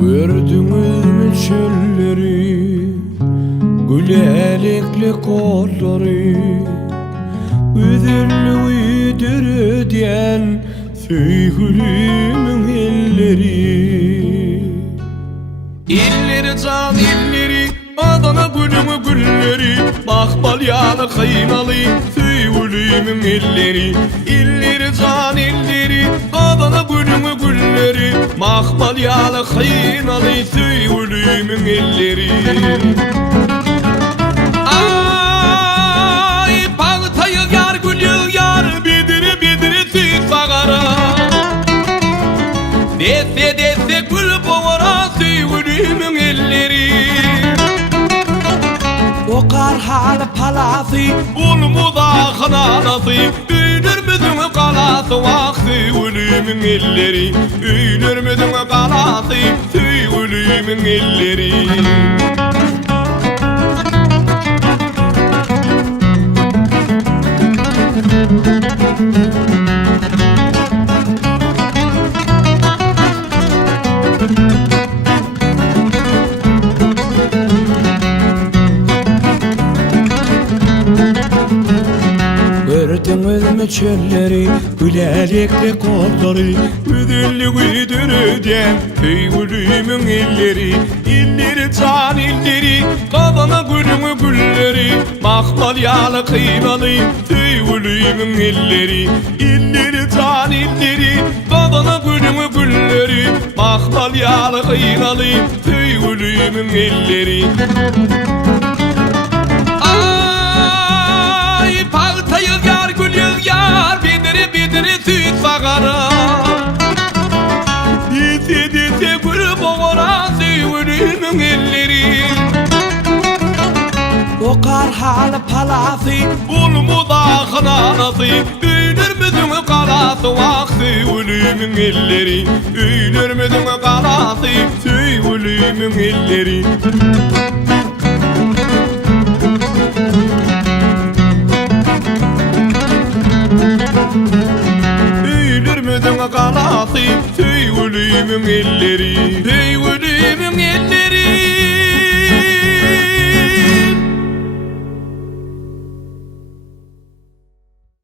Gördünüz mü çölleri, gülelikli kolları, üzüllü uydur diyen söğülümün elleri. İlleri can illeri, Adana gülümü gülleri, Bakbalyalı kıymalı söğülümün elleri. İlleri can illeri, Adana gülümü gülleri, Bakbalyalı kıymalı söğülümün elleri. Ay bağtayı yar gülü yar, bidiri bidiri süt bağara. Dese dese gül boğara söğülümün elleri. Okar hal palası, ulmu da kananası, Üylürmüdün kalası vak söğülümün elleri. Üylürmüdün kalası söğülümün elleri. Gördünüz mü çölleri, gülelikli kolları, üzüllü güydür diyen söğülümün elleri. İlleri can illeri, Adana gülümü gülleri, Bakbalyalı kıymalı söğülümün elleri. İlleri can illeri, Adana gülümü gülleri, Bakbalyalı kıymalı söğülümün elleri. Süt bağara, dite dite gül boğara söğülümün elleri. Okar hal palası, ulmu da kananası, Üylürmüdün kalası vak söğülümün elleri. Üylürmüdün kalası söğülümün elleri. Üylürmüdün kalası söğülümün elleri. Söğülümün elleri.